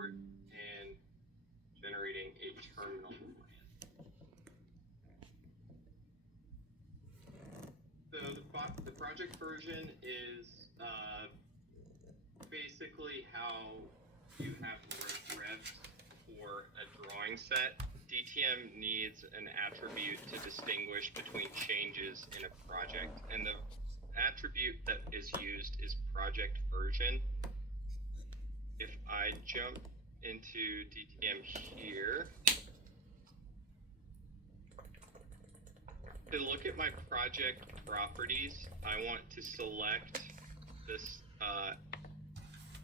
export and generating a terminal plan. So the project version is basically how you have revs for a drawing set. DTM needs an attribute to distinguish between changes in a project, and the attribute that is used is project version. If I jump into DTM here, to look at my project properties, I want to select this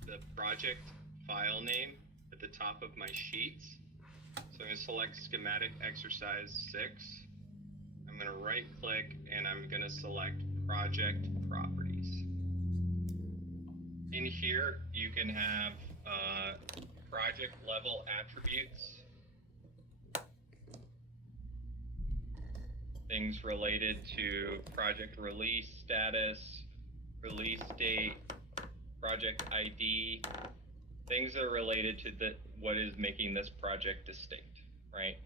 the project file name at the top of my sheets. So I'm going to select schematic exercise 6. I'm going to right click and I'm going to select project properties. In here, you can have project level attributes, things related to project release status, release date, project ID, things that are related to what is making this project distinct, right?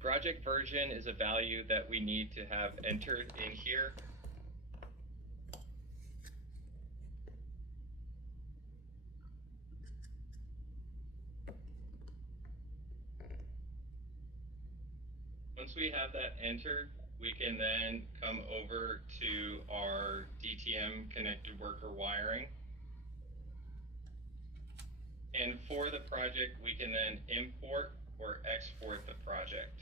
Project version is a value that we need to have entered in here. Once we have that entered, we can then come over to our DTM connected worker wiring. And for the project, we can then import or export the project.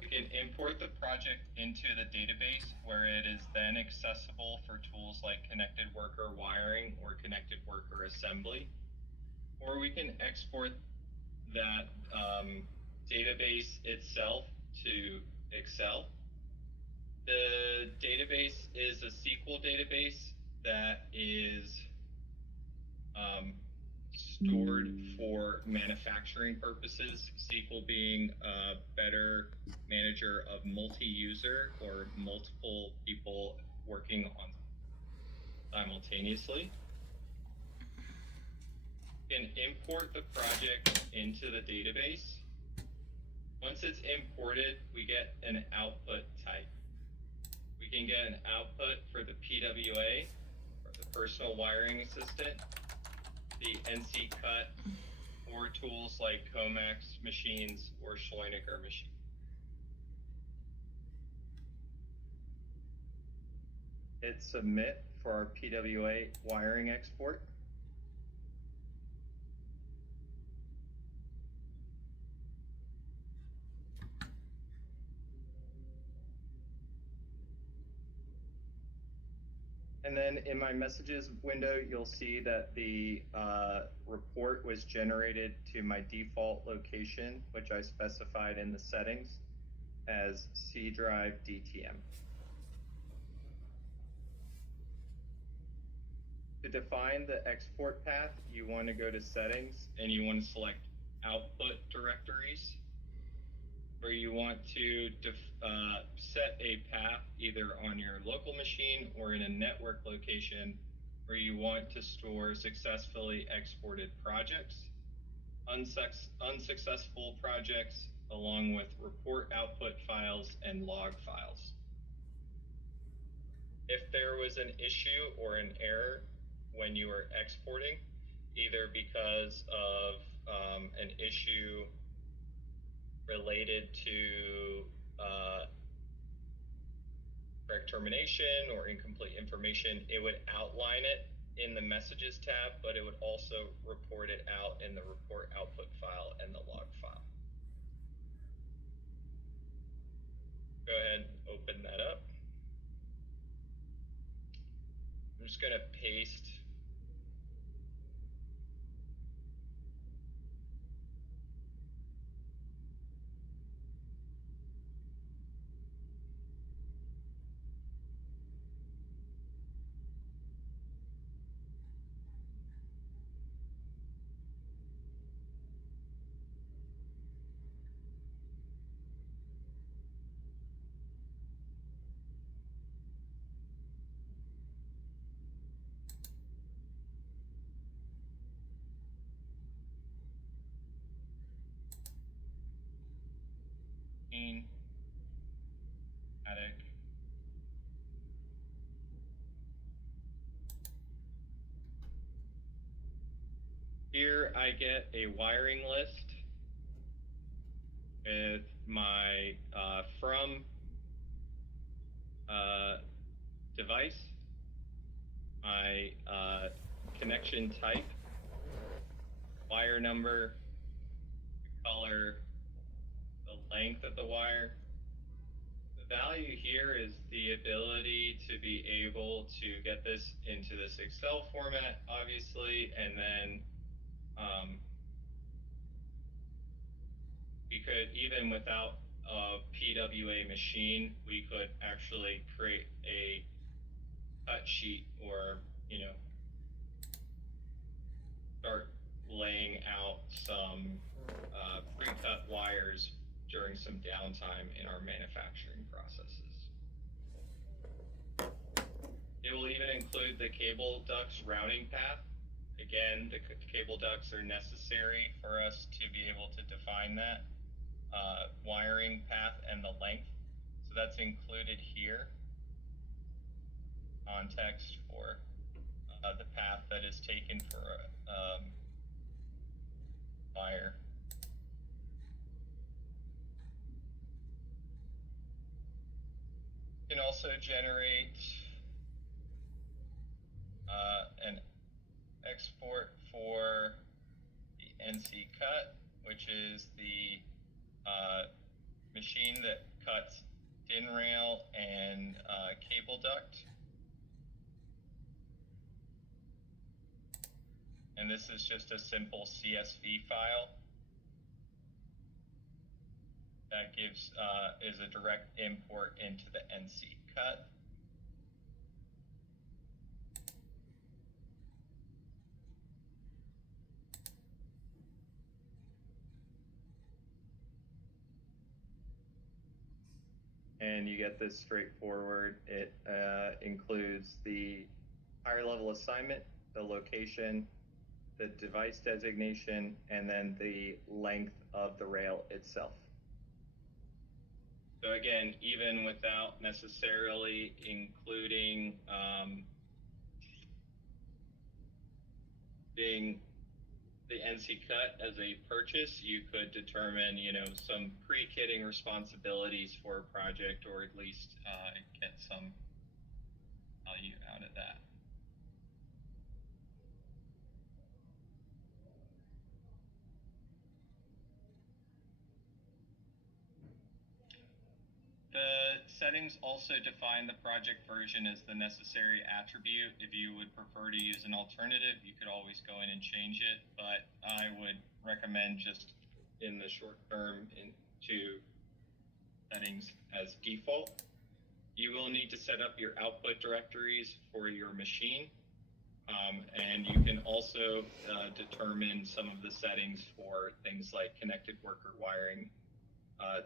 We can import the project into the database where it is then accessible for tools like connected worker wiring or connected worker assembly. Or we can export that database itself to Excel. The database is a SQL database that is stored for manufacturing purposes, SQL being a better manager of multi-user or multiple people working on simultaneously. You can import the project into the database. Once it's imported, we get an output type. We can get an output for the PWA, or the Personal Wiring Assistant, the NC Cut, or tools like Comex machines or Schleuniger machines. Hit submit for our PWA wiring export. And then in my messages window, you'll see that the report was generated to my default location, which I specified in the settings as C drive DTM. To define the export path, you want to go to settings and you want to select output directories, where you want to set a path either on your local machine or in a network location where you want to store successfully exported projects, unsuccessful projects, along with report output files and log files. If there was an issue or an error when you were exporting, either because of an issue related to correct termination or incomplete information, it would outline it in the messages tab, but it would also report it out in the report output file and the log file. Go ahead and open that up. I'm just going to paste 14, attic. Here I get a wiring list with my from device, my connection type, wire number, the color, the length of the wire. The value here is the ability to be able to get this into this Excel format, obviously, and then we could, even without a PWA machine, we could actually create a cut sheet or, start laying out some pre-cut wires during some downtime in our manufacturing processes. It will even include the cable ducts routing path. Again, the cable ducts are necessary for us to be able to define that wiring path and the length. So that's included here. Context for the path that is taken for wire. You can also generate an export for the NC cut, which is the machine that cuts DIN rail and cable duct. And this is just a simple CSV file that gives is a direct import into the NC cut. And you get this straightforward. It includes the higher level assignment, the location, the device designation, and then the length of the rail itself. So again, even without necessarily including being the NC cut as a purchase, you could determine, some pre-kitting responsibilities for a project, or at least get some value out of that. The settings also define the project version as the necessary attribute. If you would prefer to use an alternative, you could always go in and change it, but I would recommend just in the short term into settings as default. You will need to set up your output directories for your machine, and you can also determine some of the settings for things like connected worker wiring,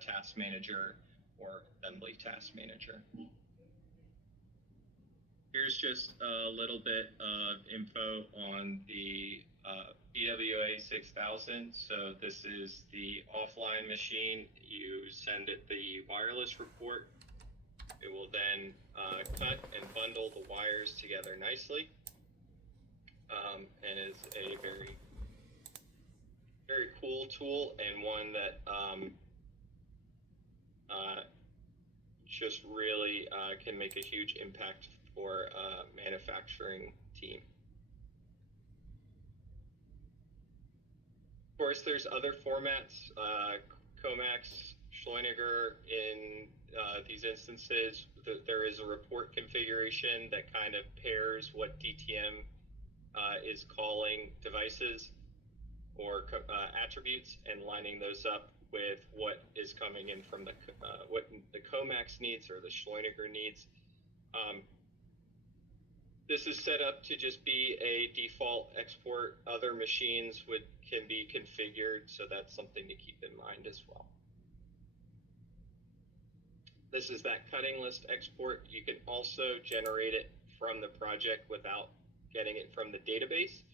task manager, or assembly task manager. Here's just a little bit of info on the PWA 6000. So this is the offline machine. You send it the wireless report. It will then cut and bundle the wires together nicely, and is a very, very cool tool, and one that just really can make a huge impact for a manufacturing team. Of course, there's other formats, Comax, Schleuniger. In these instances, there is a report configuration that kind of pairs what DTM is calling devices or attributes, and lining those up with what is coming in from the what the Comax needs or the Schleuniger needs. This is set up to just be a default export. Other machines can be configured, so that's something to keep in mind as well. This is that cutting list export. You can also generate it from the project without getting it from the database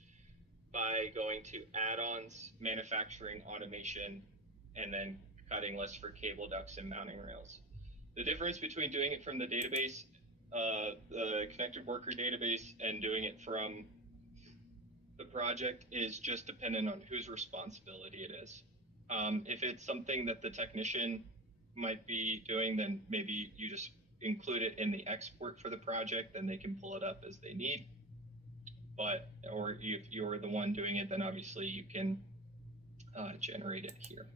by going to add-ons, manufacturing automation, and then cutting list for cable ducts and mounting rails. The difference between doing it from the database, the connected worker database, and doing it from the project is just dependent on whose responsibility it is. If it's something that the technician might be doing, then maybe you just include it in the export for the project, then they can pull it up as they need. But, or if you're the one doing it, then obviously you can generate it here.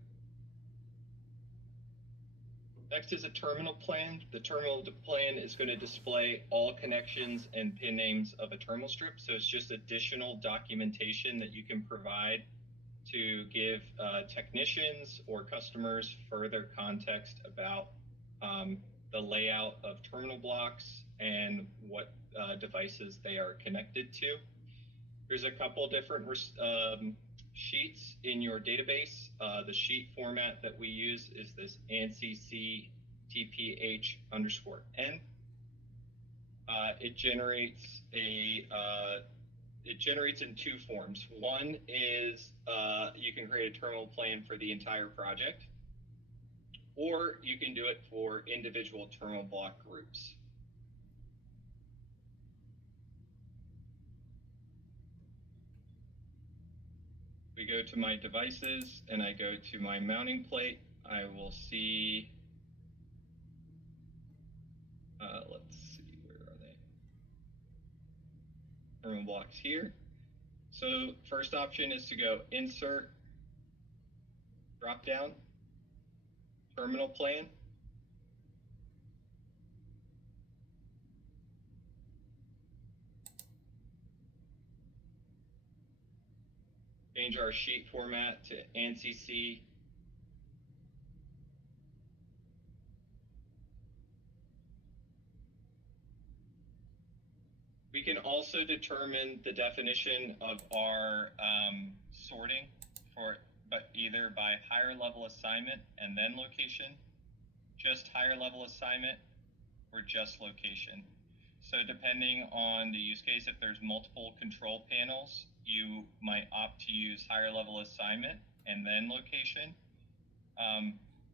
Next is a terminal plan. The terminal plan is going to display all connections and pin names of a terminal strip. So it's just additional documentation that you can provide to give technicians or customers further context about the layout of terminal blocks and what devices they are connected to. There's a couple different sheets in your database. The sheet format that we use is this ANSI TPH_N. It generates in two forms. One is you can create a terminal plan for the entire project, or you can do it for individual terminal block groups. We go to my devices and I go to my mounting plate. I will see, let's see, where are they? Terminal blocks here. So first option is to go insert, drop down, terminal plan. Change our sheet format to ANSI. We can also determine the definition of our sorting but either by higher level assignment and then location, just higher level assignment, or just location. So depending on the use case, if there's multiple control panels, you might opt to use higher level assignment and then location.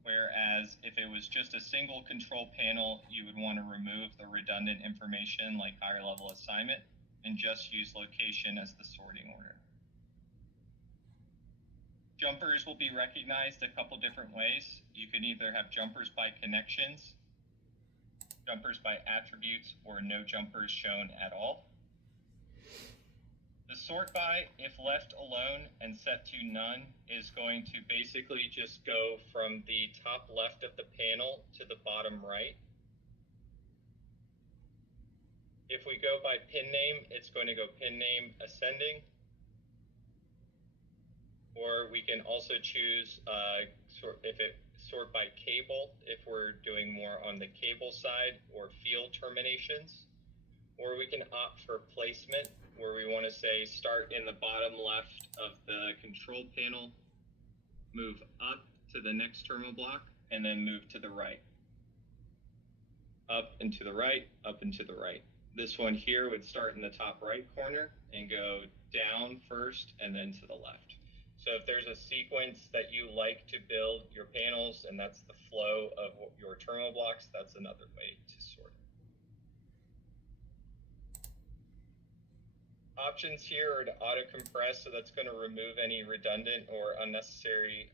Whereas if it was just a single control panel, you would want to remove the redundant information like higher level assignment and just use location as the sorting order. Jumpers will be recognized a couple different ways. You can either have jumpers by connections, jumpers by attributes, or no jumpers shown at all. The sort by, if left alone and set to none, is going to basically just go from the top left of the panel to the bottom right. If we go by pin name, it's going to go pin name ascending. Or we can also choose sort by cable if we're doing more on the cable side, or field terminations. Or we can opt for placement, where we want to say start in the bottom left of the control panel, move up to the next terminal block, and then move to the right. Up and to the right, up and to the right. This one here would start in the top right corner and go down first and then to the left. So if there's a sequence that you like to build your panels and that's the flow of your terminal blocks, that's another way to sort. Options here are to auto compress, so that's going to remove any redundant or unnecessary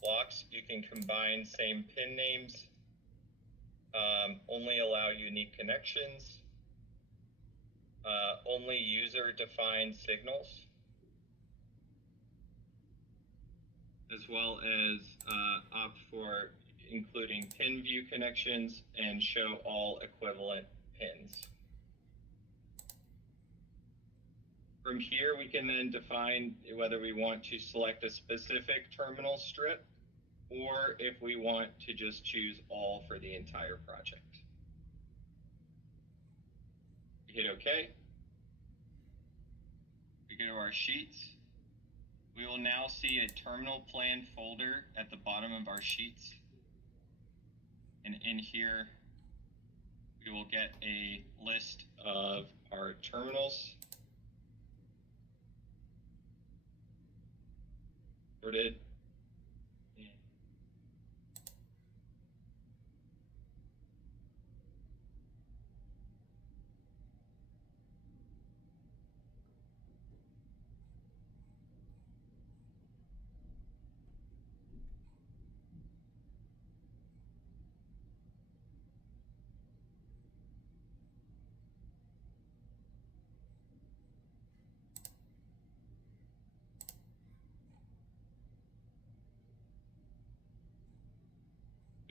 blocks. You can combine same pin names, only allow unique connections, only user-defined signals, as well as opt for including pin view connections and show all equivalent pins. From here, we can then define whether we want to select a specific terminal strip or if we want to just choose all for the entire project. We hit OK. We go to our sheets. We will now see a terminal plan folder at the bottom of our sheets. And in here, we will get a list of our terminals. Sorted.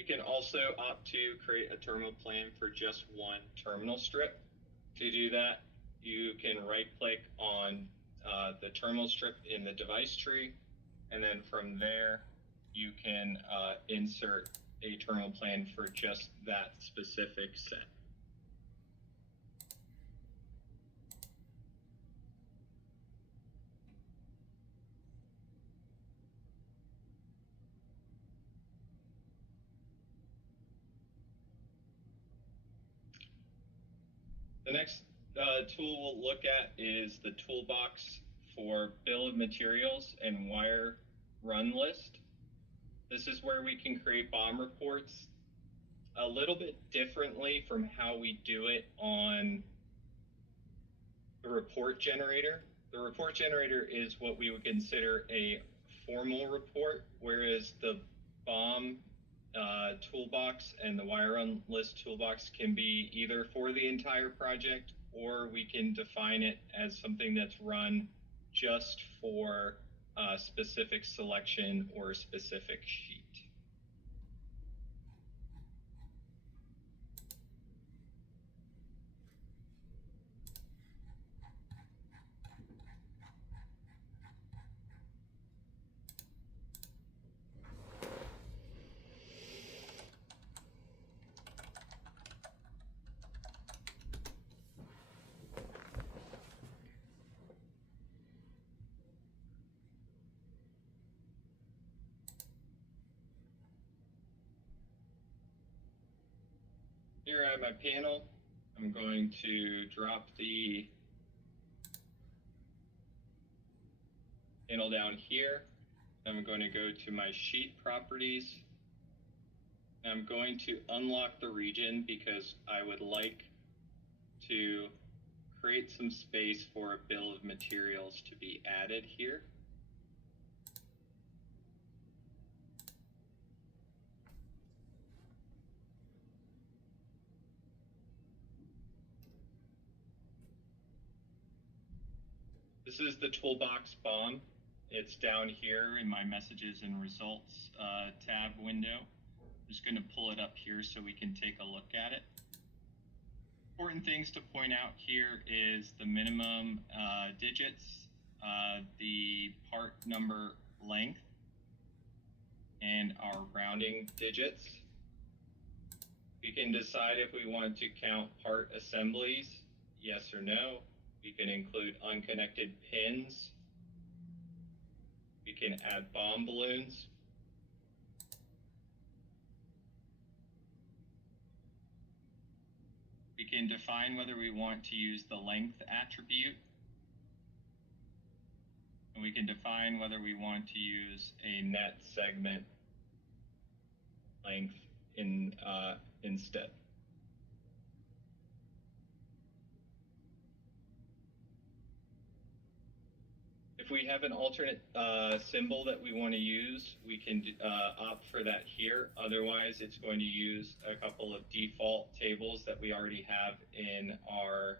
We can also opt to create a terminal plan for just one terminal strip. To do that, you can right-click on the terminal strip in the device tree, and then from there, you can insert a terminal plan for just that specific set. The next tool we'll look at is the toolbox for bill of materials and wire run list. This is where we can create BOM reports a little bit differently from how we do it on the report generator. The report generator is what we would consider a formal report, whereas the BOM toolbox and the wire run list toolbox can be either for the entire project, or we can define it as something that's run just for a specific selection or a specific sheet. Here I have my panel. I'm going to drop the panel down here. I'm going to go to my sheet properties. I'm going to unlock the region because I would like to create some space for a bill of materials to be added here. This is the toolbox BOM. It's down here in my messages and results tab window. I'm just going to pull it up here so we can take a look at it. Important things to point out here is the minimum digits, the part number length, and our rounding digits. We can decide if we want to count part assemblies, yes or no. We can include unconnected pins. We can add BOM balloons. We can define whether we want to use the length attribute. And we can define whether we want to use a net segment length instead. If we have an alternate symbol that we want to use, we can opt for that here. Otherwise, it's going to use a couple of default tables that we already have in our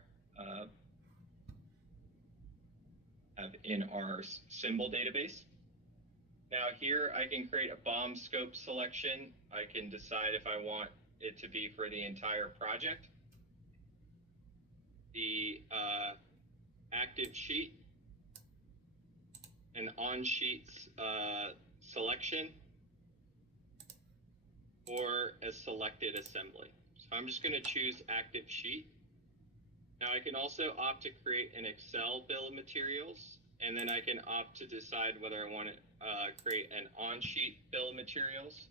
symbol database. Now here I can create a BOM scope selection. I can decide if I want it to be for the entire project, the active sheet, an on sheets selection, or a selected assembly. So I'm just going to choose active sheet. Now I can also opt to create an Excel bill of materials, and then I can opt to decide whether I want to create an on sheet bill of materials,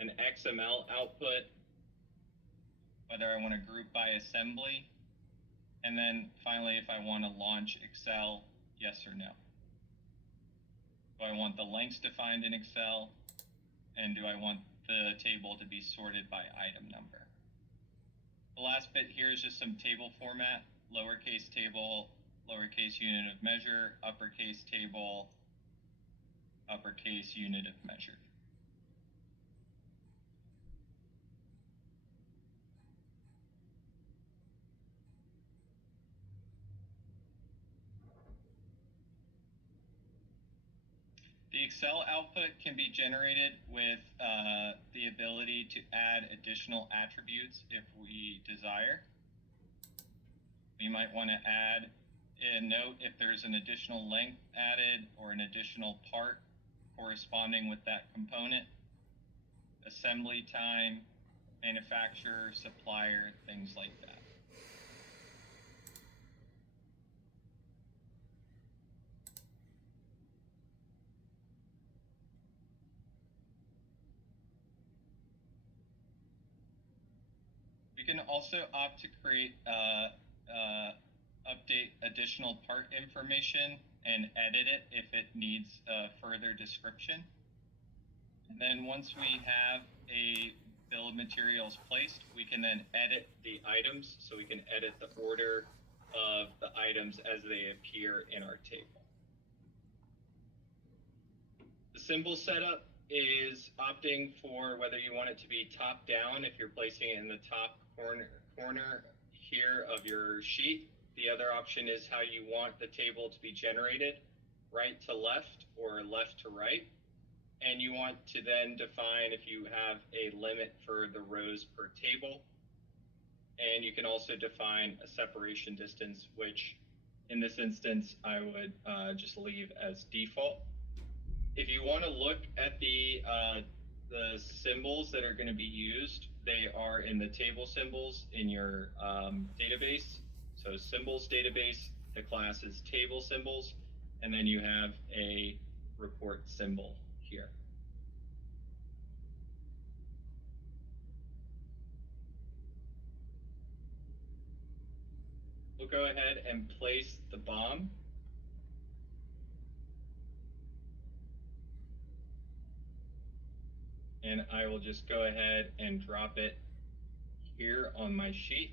an XML output, whether I want to group by assembly, and then finally if I want to launch Excel, yes or no. Do I want the lengths defined in Excel, and do I want the table to be sorted by item number? The last bit here is just some table format: lowercase table, lowercase unit of measure, uppercase table, uppercase unit of measure. The Excel output can be generated with the ability to add additional attributes if we desire. We might want to add a note if there's an additional length added or an additional part corresponding with that component, assembly time, manufacturer, supplier, things like that. We can also opt to create update additional part information and edit it if it needs further description. And then once we have a bill of materials placed, we can then edit the items, so we can edit the order of the items as they appear in our table. The symbol setup is opting for whether you want it to be top down if you're placing it in the top corner here of your sheet. The other option is how you want the table to be generated, right to left or left to right. And you want to then define if you have a limit for the rows per table. And you can also define a separation distance, which in this instance, I would just leave as default. If you want to look at the symbols that are going to be used, they are in the table symbols in your database. So symbols database, the class is table symbols, and then you have a report symbol here. We'll go ahead and place the BOM. And I will just go ahead and drop it here on my sheet.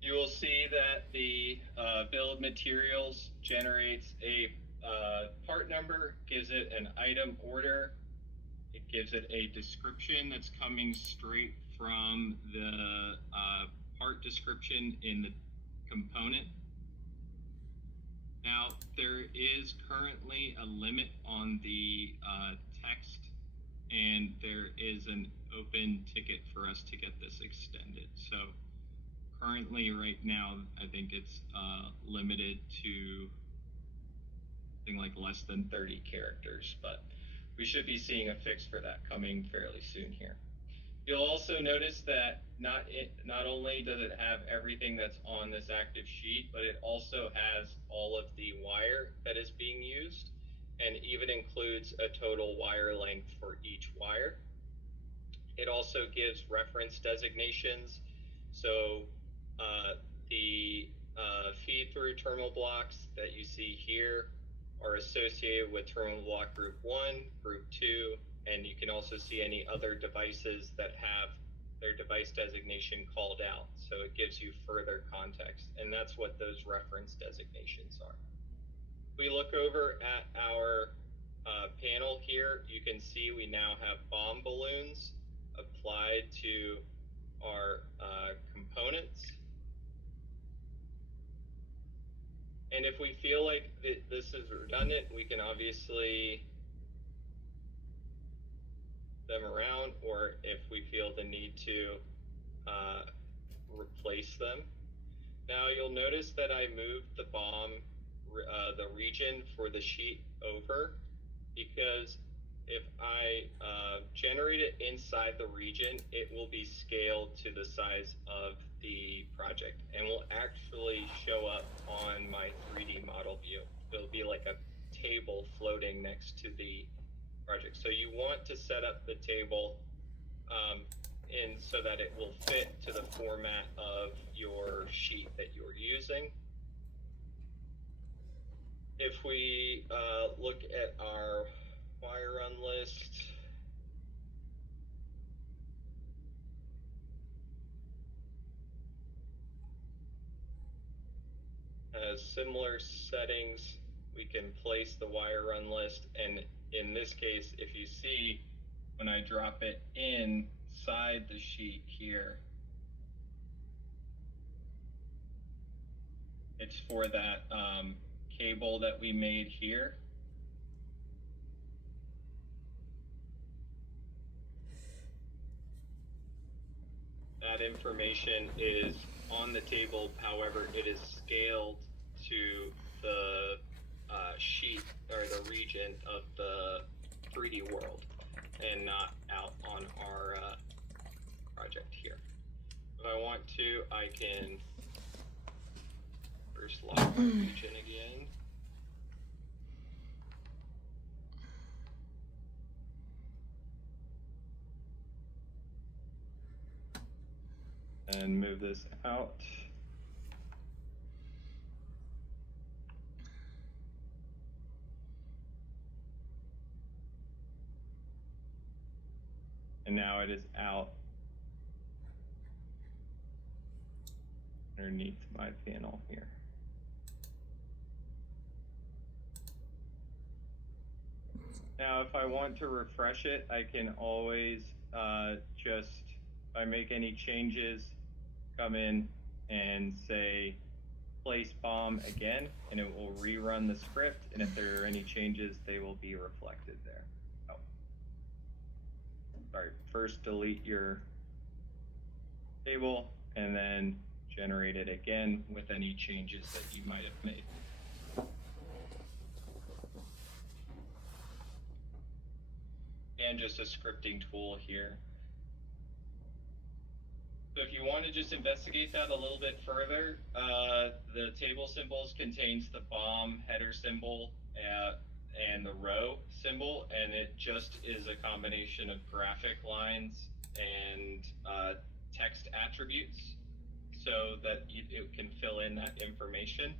You will see that the bill of materials generates a part number, gives it an item order, it gives it a description that's coming straight from the part description in the component. Now, there is currently a limit on the text, and there is an open ticket for us to get this extended. So currently, right now, I think it's limited to something like less than 30 characters, but we should be seeing a fix for that coming fairly soon here. You'll also notice that not only does it have everything that's on this active sheet, but it also has all of the wire that is being used, and even includes a total wire length for each wire. It also gives reference designations. So the feed through terminal blocks that you see here are associated with terminal block group 1, group 2, and you can also see any other devices that have their device designation called out. So it gives you further context, and that's what those reference designations are. If we look over at our panel here, you can see we now have BOM balloons applied to our components. And if we feel like this is redundant, we can obviously them around, or if we feel the need to replace them. Now you'll notice that I moved the BOM, the region for the sheet over, because if I generate it inside the region, it will be scaled to the size of the project and will actually show up on my 3D model view. It'll be like a table floating next to the project. So you want to set up the table in so that it will fit to the format of your sheet that you're using. If we look at our wire run list, has similar settings. We can place the wire run list, and in this case, if you see when I drop it in inside the sheet here, it's for that cable that we made here. That information is on the table, however, it is scaled to the sheet or the region of the 3D world and not out on our project here. If I want to, I can first lock my region again. And move this out. And now it is out underneath my panel here. Now, if I want to refresh it, I can always just, if I make any changes, come in and say place bomb again, and it will rerun the script. And if there are any changes, they will be reflected there. Oh, sorry. First, delete your table, and then generate it again with any changes that you might have made. And just a scripting tool here. So if you want to just investigate that a little bit further, the table symbols contains the bomb header symbol and the row symbol, and it just is a combination of graphic lines and text attributes so that it can fill in that information.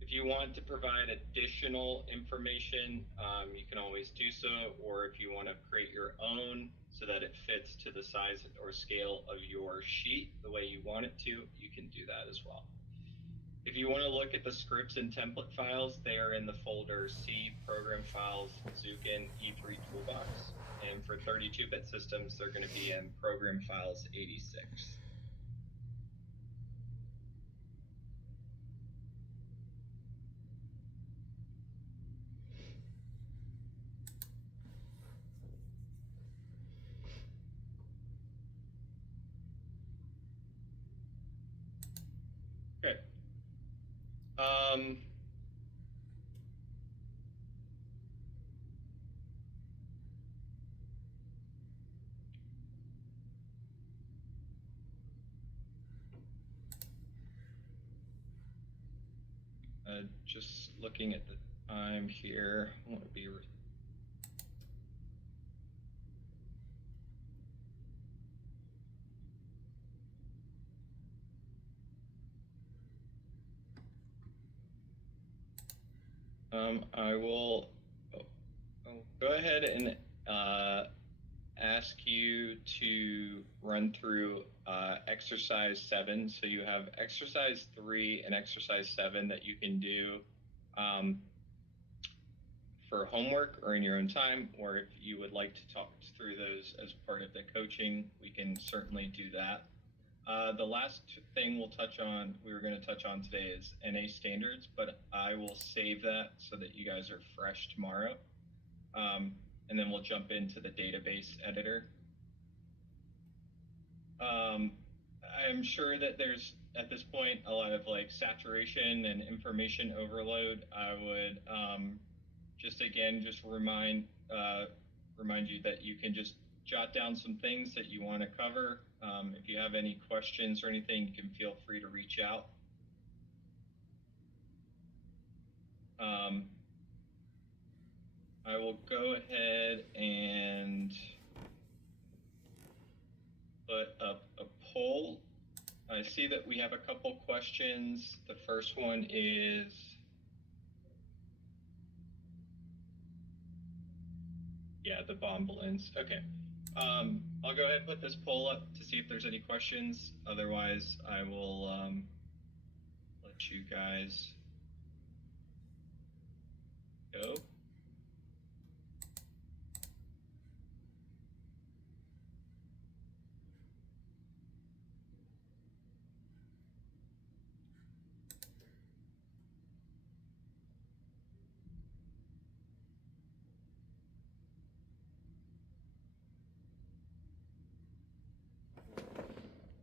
If you want to provide additional information, you can always do so, or if you want to create your own so that it fits to the size or scale of your sheet the way you want it to, you can do that as well. If you want to look at the scripts and template files, they are in the folder C, Program Files, Zukin, E3 Toolbox. And for 32-bit systems, they're going to be in Program Files 86. Okay. Just looking at the time here, I want to be I will go ahead and ask you to run through exercise 7. So you have exercise 3 and exercise 7 that you can do for homework or in your own time, or if you would like to talk through those as part of the coaching, we can certainly do that. The last thing we were going to touch on today is NA standards, but I will save that so that you guys are fresh tomorrow. And then we'll jump into the database editor. I'm sure that there's, at this point, a lot of like saturation and information overload. I would just remind you that you can just jot down some things that you want to cover. If you have any questions or anything, you can feel free to reach out. I will go ahead and put up a poll. I see that we have a couple questions. The first one is, yeah, the bomb balloons. Okay. I'll go ahead and put this poll up to see if there's any questions. Otherwise, I will let you guys go.